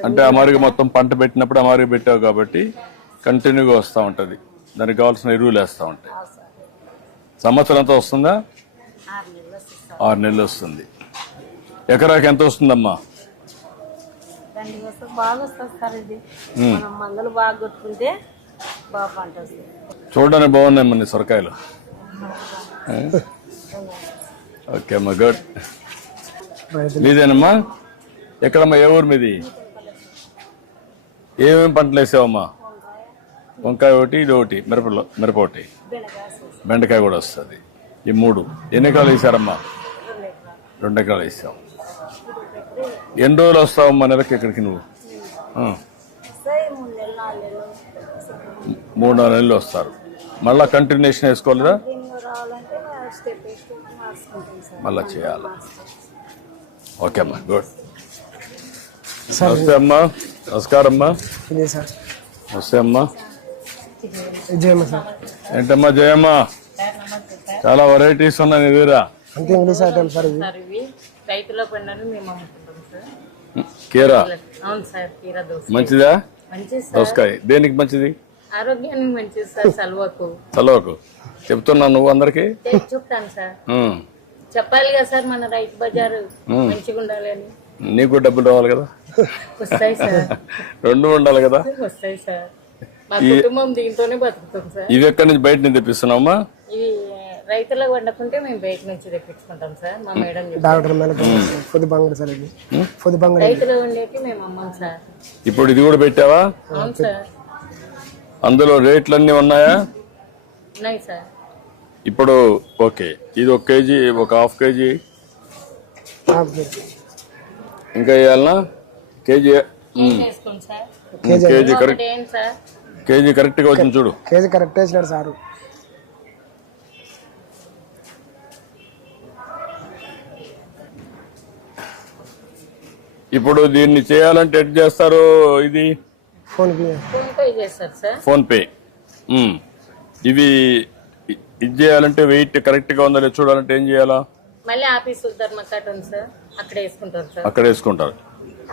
అంటే అమారిగా మొత్తం పంట పెట్టినప్పుడు అమారిగా పెట్టావు కాబట్టి కంటిన్యూగా వస్తూ ఉంటుంది. దానికి కావాల్సిన ఎరువులు వేస్తూ ఉంటాయి. సంవత్సరం అంతా వస్తుందా? 6 నెలలు వస్తుంది. ఎకరాకి ఎంత వస్తుందమ్మా? బాగా వస్తుంది సార్. ఇది మనం మందులు బాగా కొట్టుకుంటే బాగా పంట వస్తుంది. చూడడానికి బాగున్నాయి మన సొరకాయలు. ఓకే అమ్మా, గుడ్. మీదేనమ్మా? ఎక్కడమ్మా, ఏ ఊరు మీది? ఏమేమి పంటలు వేసావమ్మా? వంకాయ ఒకటి, ఇది ఒకటి, మిరప ఒకటి, బెండకాయ కూడా వస్తుంది. ఈ 3 ఎన్ని ఎకరాలు వేసారమ్మా? 2 ఎకరాలు వేసావు. ఎన్ని రోజులు వస్తావమ్మా నెలకి ఇక్కడికి నువ్వు? 3-4 నెలలు వస్తారు. మళ్ళా కంటిన్యూషన్ వేసుకోలేదా? మళ్ళా చేయాలి. ఓకే అమ్మా, గుడ్. నమస్తే అమ్మా. నమస్కారం అమ్మా. ఇదే సార్. నమస్తే అమ్మా. జయమ్మ సార్. ఏంటమ్మా జయమ్మ, చాలా వెరైటీస్ ఉన్నాయి నీ దగ్గర. అంతే ఇంగ్లీష్ ఐటమ్ సార్. ఇవి రైతుల పండుగ మేము అమ్ముకుంటాం సార్. కీరా? అవును సార్, కీరా దోస మంచిదా? మంచిది సార్. దోసకాయ దేనికి మంచిది? ఆరోగ్యానికి మంచిది సార్. సల్వకు చలవకు చెప్తున్నా నువ్వు అందరికి చెప్తాను సార్. చెప్పాలి కదా సార్ మన రైతు బజారు మంచిగా ఉండాలి అని. నీకు డబ్బులు రావాలి కదా, వస్తాయి సార్, రెండు ఉండాలి కదా. వస్తాయి సార్. మా కుటుంబం దీంతోనే బతుకుతాం సార్. ఇవి ఎక్కడి నుంచి బయట నుంచి తెప్పిస్తున్నావమ్మా? ఇవి రైతులకు వండకుంటే మేము బయట నుంచి తెప్పించుకుంటాం సార్. మా మేడం చెప్పారు. డాక్టర్ మేల పొద్దు బంగారు సార్ ఇది పొద్దు బంగారు రైతులు వండేకి మేము అమ్మాం సార్. ఇప్పుడు ఇది కూడా పెట్టావా? అవును సార్, అందులో రేట్లు అన్నీ ఉన్నాయా? ఉన్నాయి సార్. ఇప్పుడు ఓకే, ఇది 1 కేజీ, ఒక హాఫ్ కేజీ ఇంకా వేయాలనా? కేజీ ఏం చేసుకోండి సార్. కేజీ కరెక్ట్, ఒకటి ఏంటి సార్, కేజీ కరెక్ట్ గా వచ్చింది చూడు. కేజీ కరెక్ట్ వేసినాడు సారు. ఇప్పుడు దీన్ని చేయాలంటే ఎట్ చేస్తారు? ఇది ఫోన్ ఫోన్ పే చేస్తారు సార్. PhonePe. ఇవి ఇది చేయాలంటే వెయిట్ కరెక్ట్ గా ఉందా లేదా చూడాలంటే ఏం చేయాలా? మళ్ళీ ఆఫీసు ధర్మకట్ ఉంది సార్, అక్కడ వేసుకుంటారు సార్. అక్కడ వేసుకుంటారు.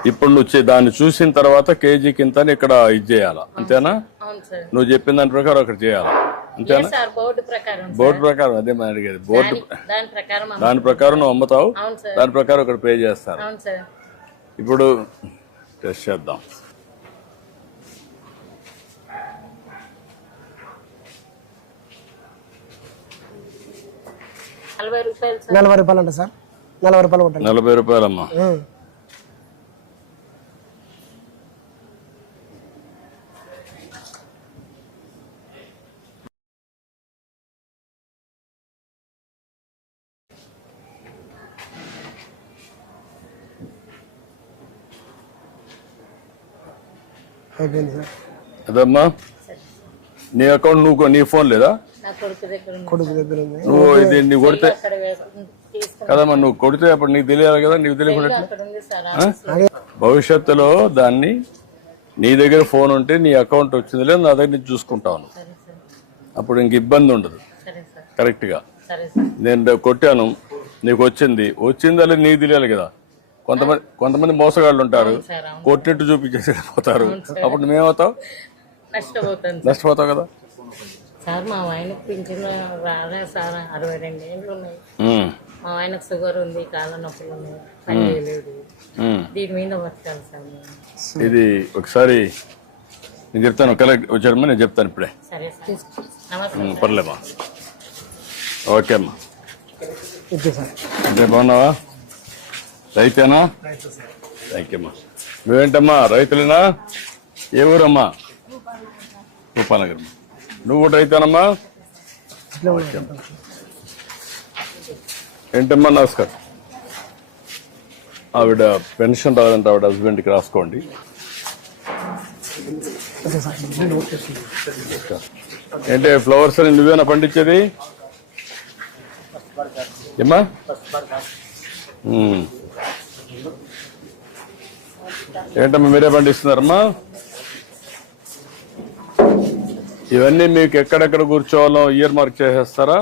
ఇప్పుడు నువ్వు దాన్ని చూసిన తర్వాత కేజీ కింద ఇక్కడ ఇది చేయాలా, అంతేనా? అవును సార్. నువ్వు చెప్పిన దాని ప్రకారం అక్కడ చేయాలా, అంతేనా? సార్ బోర్డు ప్రకారం సార్. బోర్డు ప్రకారం అదే మనం అడిగేది. బోర్డు దాని ప్రకారం దాని ప్రకారం నువ్వు అమ్ముతావు, అవును సార్. దాని ప్రకారం ఇక్కడ పే చేస్తారు. అవును సార్. ఇప్పుడు టెస్ట్ చేద్దాం. రూపాయలు సార్. 40 రూపాయలు అంట సార్. 40 రూపాయలు కొట్టాలి. 40 రూపాయలమ్మా. అయిపోయింది సార్. అదమ్మా నీ అకౌంట్ నీ ఫోన్ లేదా? నా కొడుకు దగ్గర ఉంది. కొడుకు దగ్గర ఉంది. నువ్వు ఇది నీకు కొడితే అక్కడ తీసుకుని కదమ్మా, నువ్వు కొడితే అప్పుడు నీకు తెలియాలి కదా. నీకు తెలియకుండా అక్కడ ఉంది సార్. భవిష్యత్తులో దాన్ని నీ దగ్గర ఫోన్ ఉంటే నీ అకౌంట్ వచ్చింది లేదు నా దగ్గర నుంచి చూసుకుంటాను. సరే సార్. అప్పుడు ఇంక ఇబ్బంది ఉండదు. సరే సార్. కరెక్ట్ గా సరే సార్. నేను కొట్టాను, నీకు వచ్చిందా లేదు నీకు తెలియాలి కదా. కొంతమంది మోసగాళ్ళు ఉంటారు, సార్ అవును. కొట్టినట్టు చూపించేసి పోతారు. అప్పుడు నువ్వేమవుతావు? నష్టపోతావు కదా. సార్ మా ఆయనకు పింఛన్ రాలే సార్. 62 ఏళ్ళు ఉన్నాయి. మా ఆయనకు షుగర్ ఉంది, కాళ్ళ నొప్పులు ఉన్నాయి, పని చేయలేదు. దీని మీద బతకాలి సార్ మేము. ఇది ఒకసారి నేను చెప్తాను, కలెక్ట్ వచ్చారమ్మా, నేను చెప్తాను ఇప్పుడే. సరే సార్. నమస్తే. పర్లేమ్మా. ఓకే అమ్మా. Okay sir. అంటే బాగున్నావా? రైతేనా? థ్యాంక్ యూ అమ్మా. నువ్వేంటమ్మా రైతులేనా? ఏ ఊరమ్మా? భూపాలనగర్. నువ్వు కూడా రైతేనమ్మా? ఏంటమ్మా? నమస్కారం. ఆవిడ పెన్షన్ రాదంటే ఆవిడ హస్బెండ్కి రాసుకోండి. ఏంటి ఫ్లవర్స్ అని నువ్వేనా పండించేది? ఏమ్మా? ఏంటమ్మా మీరే పండిస్తున్నారమ్మా? ఇవన్నీ మీకు ఎక్కడెక్కడ కూర్చోవాలో ఇయర్ మార్క్ చేసేస్తారా?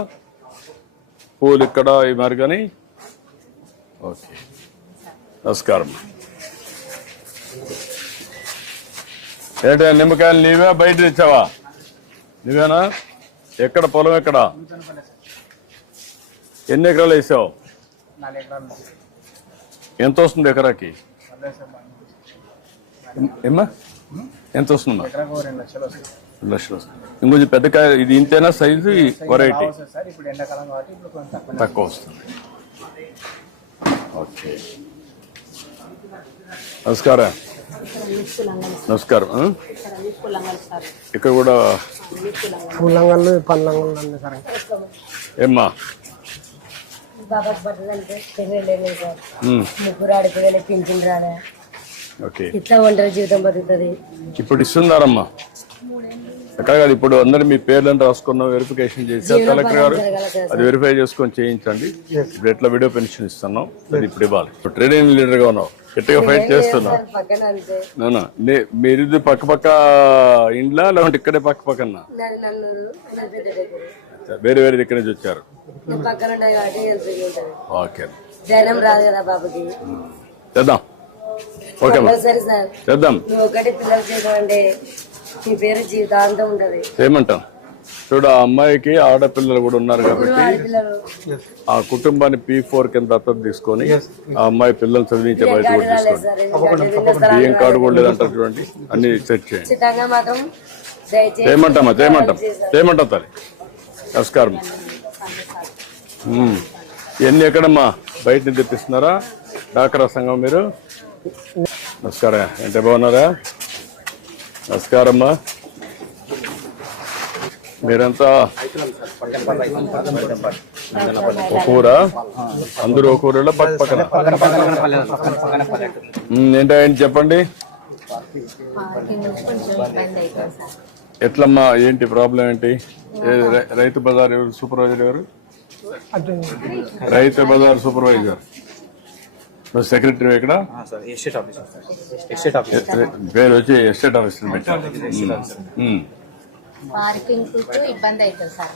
పూలు ఇక్కడ ఈ మరి కానీ. ఓకే, నమస్కారం. ఏంటి నిమ్మకాయలు నీవే బయట తెచ్చావా? నువ్వేనా? ఎక్కడ పొలం ఎక్కడ? ఎన్ని ఎకరాలు వేసావు? 4 ఎకరాలు. ఎంత వస్తుంది ఎకరాకి? ఏమ్మా ఎంత వస్తుందమ్మా? 2 లక్షలు వస్తుంది. 2 లక్షలు వస్తుంది. ఇంకొంచెం పెద్ద కాయ ఇది ఇంతేనా సైజు? వెరైటీ తక్కువ వస్తుంది. ఓకే, నమస్కారం. నమస్కారం. ఇక్కడ కూడా పూలంగళ్ళు పండ్లంగళ్ళు అన్నీ సార్. ఏమ్మా? బాబాకి బట్టలు అంటే తెలియలేదు సార్. ముగ్గురు ఆడిపోయాలి, పింఛన్ రాలే. ఓకే, ఇట్లా ఒంటరి జీవితం బతుకుతుంది. ఇప్పుడు ఇస్తున్నారమ్మా. ఎక్కడ కాదు, ఇప్పుడు అందరు మీ పేర్లను రాసుకున్న వెరిఫికేషన్ చేశారు కలెక్టర్ గారు. అది వెరిఫై చేసుకొని చేయించండి. ఇప్పుడు ఎట్లా వీడియో పెన్షన్ ఇస్తున్నాం, అది ఇప్పుడు ఇవ్వాలి. ఇప్పుడు ట్రేడింగ్ లీడర్ గా ఉన్నావు, గట్టిగా ఫైట్ చేస్తున్నావు. పక్కన అంతే. అవునా? మీరు ఇది పక్క పక్క ఇండ్లా లేకుంటే ఇక్కడే పక్క పక్కన? నల్లూరు పెద్ద దగ్గర. వేరే వేరే దగ్గర నుంచి వచ్చారు. పక్కన ఉంటాయి కాబట్టి హెల్ప్గా ఉంటుంది. ఓకే, ధైర్యం రాదు కదా బాబుకి. చేద్దాం. ఓకే సరే సార్, చేద్దాం. నువ్వు ఒకటి పిల్లలు చేసావంటే నీ పేరు జీవితాంతం ఉంటది. చేయమంటాం. చూడు ఆ అమ్మాయికి ఆడపిల్లలు కూడా ఉన్నారు కాబట్టి ఆ కుటుంబాన్ని P4 కింద దత్తత తీసుకొని ఆ అమ్మాయి పిల్లలు చదివించే బయట కూడా తీసుకోండి. బియ్యం కార్డు కూడా లేదంటారు చూడండి, అన్ని సెట్ చేయండి. చేయమంటామా చేయమంటాం తల్లి. నమస్కారం. ఇవన్నీ ఎక్కడమ్మా బయట నుంచి తెప్పిస్తున్నారా? డాక్రా సంఘం మీరు? నమస్కారం. అంటే బాగున్నారా? నమస్కారమ్మా. మీరంతా ఒక ఊరా? అందరూ ఒక ఊరిలో పక్క పక్కన? ఏంటి చెప్పండి. ఎట్లమ్మా, ఏంటి ప్రాబ్లం ఏంటి? రైతు బజార్ ఎవరు సూపర్వైజర్? ఎవరు రైతు బజార్ సూపర్వైజర్? నువ్వు సెక్రటరీ ఇక్కడ? పేరు వచ్చి ఎస్టేట్ ఆఫీసర్ పెట్టారు. పార్కింగ్ ఇబ్బంది అవుతుంది సార్.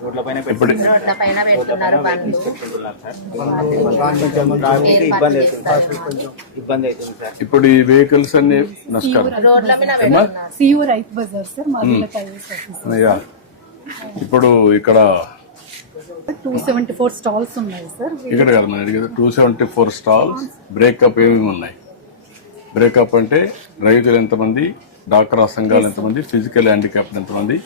ఇప్పుడు రోడ్ల పైన పెడుతున్నారు బండ్లు. ఇప్పుడు ఈ వెహికల్స్ అన్ని నమస్కారం. రోడ్ల మీద పెడుతున్నారు. Cu Rythu Bazar sir, మాదిల tiles office. అయ్యా, ఇప్పుడు ఇక్కడ 274 స్టాల్స్ ఉన్నాయి సార్. ఇక్కడ కదా మన అడిగేది 274 స్టాల్స్. బ్రేకప్ ఏమేమి ఉన్నాయి? బ్రేకప్ అంటే రైతులు ఎంతమంది, డాక్రా సంఘాలు ఎంతమంది, ఫిజికల్ హ్యాండిక్యాప్ ఎంతమంది?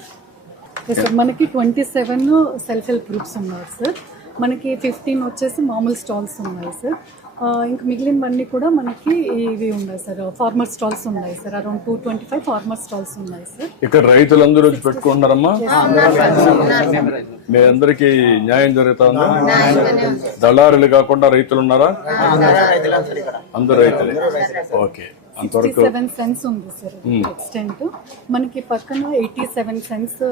సార్ మనకి 27 సెల్ఫ్ హెల్ప్ గ్రూప్స్ ఉన్నారు సార్. మనకి 15 వచ్చేసి మామూలు స్టాల్స్ ఉన్నాయి సార్. ఇంకా మిగిలినవన్నీ కూడా మనకి ఇవి ఉన్నాయి సార్, ఫార్మర్ స్టాల్స్ ఉన్నాయి సార్. అరౌండ్ 225 ఫార్మర్ స్టాల్స్ ఉన్నాయి సార్. ఇక్కడ రైతులందరూ వచ్చి పెట్టుకుంటున్నారమ్మా? మీ అందరికి న్యాయం జరుగుతా ఉందా? దళారులు కాకుండా రైతులు ఉన్నారా? అందరు రైతులే. ఓకే, అంతవరకు 67 సెంట్స్ ఉంది సార్ ఎక్స్టెంట్. మనకి పక్కన 87 సెంట్స్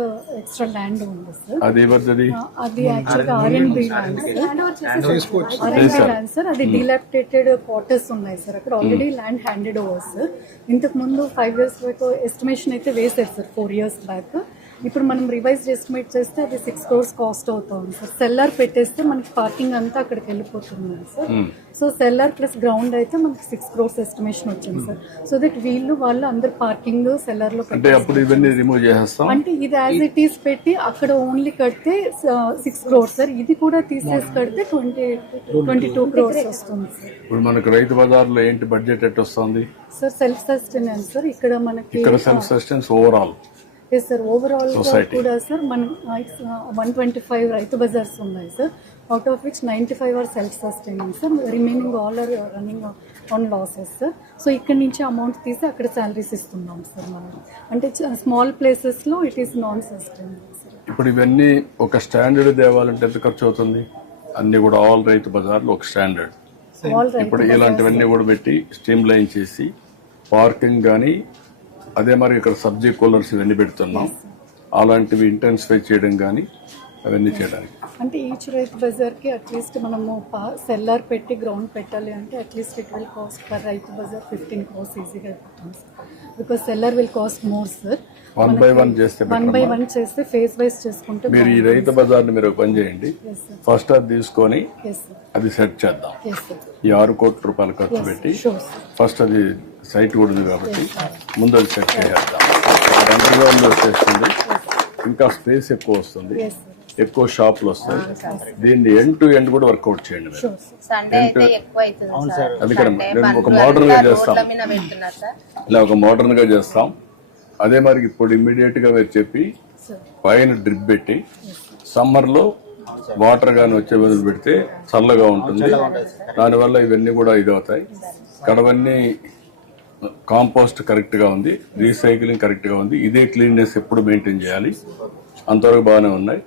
ఎక్స్ట్రా ల్యాండ్ ఉంది సార్. అది ఎవరిది? అది యాక్చువల్గా R&B ల్యాండ్ సార్. అది డిలాపిడేటెడ్ క్వార్టర్స్ ఉన్నాయి సార్. అక్కడ already land handed over sir. ఇంతకు ముందు 5 years వరకు ఎస్టిమేషన్ అయితే వేసారు సార్, 4 years బ్యాక్. ఇప్పుడు మనం రివైజ్డ్ ఎస్టిమేట్ చేస్తే అది 6 crores కాస్ట్ అవుతుంది సార్. సెల్లార్ పెట్టేస్తే మనకి పార్కింగ్ అంతా అక్కడికి వెళ్ళిపోతుంది sir. So cellar plus ground అయితే మనకి 6 crores ఎస్టిమేషన్ వచ్చింది సార్. సో దట్ వాళ్ళు అందరు పార్కింగ్ సెల్లార్ లో అంటే అప్పుడు ఇవన్నీ రిమూవ్ చేసేస్తాం. అంటే ఇది యాజ్ ఇట్ ఈస్ పెట్టి అక్కడ ఓన్లీ కడితే 6 crores సార్. ఇది కూడా తీసేసి కడితే 22 crores వస్తుంది సార్. ఇప్పుడు మనకు రైతు బజార్ లో ఏంటి బడ్జెట్ ఎట్ వస్తుంది సార్? Self sustenance sir. ఇక్కడ మనకి ఇక్కడ self sustenance overall yes sir. Overall కూడా సార్ మన 125 రైతు బజార్స్ ఉన్నాయి sir. Out of which 95 are self sustaining sir. Remaining all are running on losses sir. So ఇక్కడ నుంచి అమౌంట్ తీసి అక్కడ శాలరీస్ ఇస్తున్నాం సార్ మనం. అంటే స్మాల్ ప్లేసెస్ లో it is non sustainable sir. ఇప్పుడు ఇవన్నీ ఒక స్టాండర్డ్ తేవాలంటే ఎంత ఖర్చు అవుతుంది? అన్ని కూడా ఆల్ రైతు బజార్లు ఒక స్టాండర్డ్. ఇప్పుడు ఇలాంటివన్నీ కూడా పెట్టి స్ట్రీమ్ లైన్ చేసి పార్కింగ్ కానీ, అదే మరి ఇక్కడ సబ్జీ కూలర్స్ ఇవన్నీ పెడుతున్నాం. అలాంటివి ఇంటెన్సిఫై చేయడం కానీ అవన్నీ చేయడానికి అంటే ఈచ్ రైతు బజార్ కి అట్లీస్ట్ మనము సెల్లార్ పెట్టి గ్రౌండ్ పెట్టాలి అంటే at least it will cost per Rythu Bazar 15 crores ఈజీగా అయిపోతుంది sir. Because cellar will cost more sir. 1 by 1 చేస్తే 1 by 1 చేస్తే ఫేస్ వైజ్ చేసుకుంటే మీరు ఈ రైతు బజార్ ని మీరు పని చేయండి. ఫస్ట్ అది తీసుకొని అది సెట్ చేద్దాం. ఈ 6 కోట్ల రూపాయలు ఖర్చు పెట్టి ఫస్ట్ అది సైట్ కూడా ఉంది కాబట్టి ముందు అది సెట్ చేద్దాం. అండర్ గ్రౌండ్ వచ్చేస్తుంది, ఇంకా స్పేస్ ఎక్కువ వస్తుంది, ఎక్కువ షాపులు వస్తాయి. దీన్ని ఎండ్ టు ఎండ్ కూడా వర్కౌట్ చేయండి. అది ఇక్కడ మేము ఒక మోడర్న్ గా చేస్తాం, ఇలా ఒక మోడర్న్ గా చేస్తాం. అదే మరి ఇప్పుడు ఇమ్మీడియట్ గా మీరు చెప్పి పైన డ్రిప్ పెట్టి సమ్మర్ లో వాటర్ గాని వచ్చే బదులు పెడితే చల్లగా ఉంటుంది. దానివల్ల ఇవన్నీ కూడా ఇది అవుతాయి. కడవన్నీ కాంపోస్ట్ కరెక్ట్ గా ఉంది, రీసైక్లింగ్ కరెక్ట్ గా ఉంది. ఇదే క్లీన్నెస్ ఎప్పుడు మెయింటైన్ చేయాలి. అంతవరకు బాగానే ఉన్నాయి.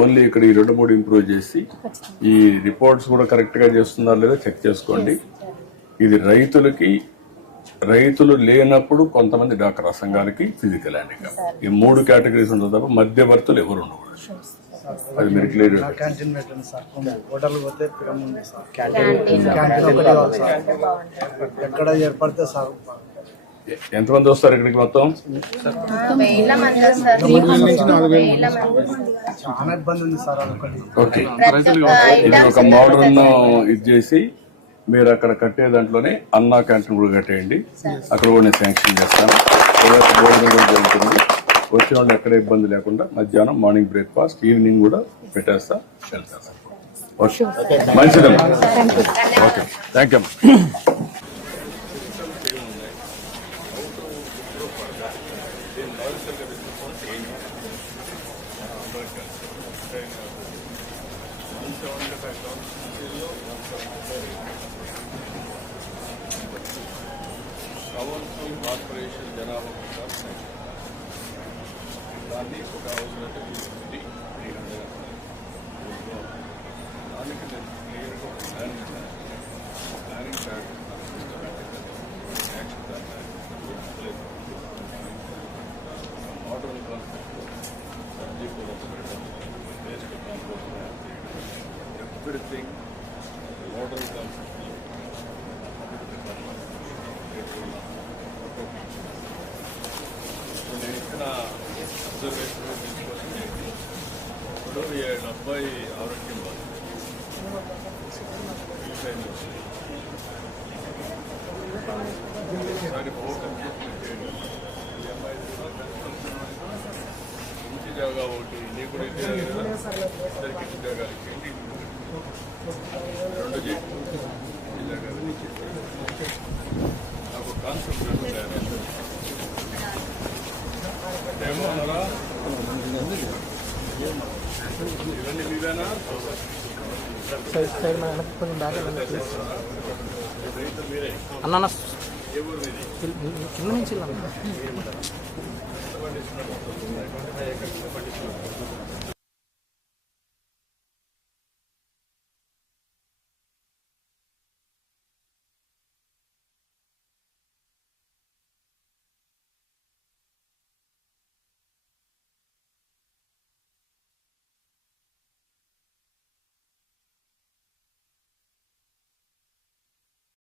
ఓన్లీ ఇక్కడ ఈ 2-3 ఇంప్రూవ్ చేసి ఈ రిపోర్ట్స్ కూడా కరెక్ట్ గా చేస్తున్నారు లేదా చెక్ చేసుకోండి. ఇది రైతులు లేనప్పుడు కొంతమంది డాక్రా సంఘాలకి ఫిజికల్ హ్యాండిక్యాప్, ఈ 3 కేటగిరీస్ ఉంటుంది తప్ప మధ్యవర్తులు ఎవరు ఉండకూడదు. అది మీరు క్లియర్. క్యాంటీన్ పెట్టండి సార్. హోటల్ పోతే ఎక్కడ ఏర్పడితే సార్. ఎంతమంది వస్తారు ఇక్కడికి మొత్తం? చాలా ఇబ్బంది ఉంది సార్. ఓకే, ఇది ఒక మోడర్న్ ఇది చేసి మీరు అక్కడ కట్టే దాంట్లోనే అన్నా క్యాంటీన్ కూడా కట్టేయండి. అక్కడ కూడా నేను శాంక్షన్ చేస్తాను. భోజనం కూడా జరుగుతుంది. వచ్చిన వాళ్ళు ఎక్కడ ఇబ్బంది లేకుండా మధ్యాహ్నం మార్నింగ్ బ్రేక్ఫాస్ట్ ఈవినింగ్ కూడా పెట్టేస్తా వెళ్తాను. ఓకే మంచిదమ్మా. ఓకే థ్యాంక్ యూ అమ్మా. కార్పొరేషన్ జనాభా దాన్ని ఒక హౌస్ అంటే 300 దానికి నేను క్లియర్గా planning pad action model concept సబ్జీ కూడా పెట్టడం waste compost everything model concept. నేను ఇచ్చిన అబ్జర్వేషన్ తీసుకొని ఇప్పుడు వీళ్ళ అబ్బాయి ఆరోగ్యం బాగుంది, ఒకసారి ఫోకస్ చేయండి. ఈ అమ్మాయి ఇంటి జాగా ఒకటి నీ కూడా ఇంటి జాగా కదా, ఇద్దరికి ఇంటి జాగాలు ఇచ్చేయండి. 2 చేయండి ఇంటి జాగాలు. నాకు కాన్సెప్ట్ ఏమన్నారా ఇవన్నీ మీవేనా? మీరే అన్న ఏ ఊరు మీది? కింద నుంచి ఎంతమంది ఇస్తున్నారు?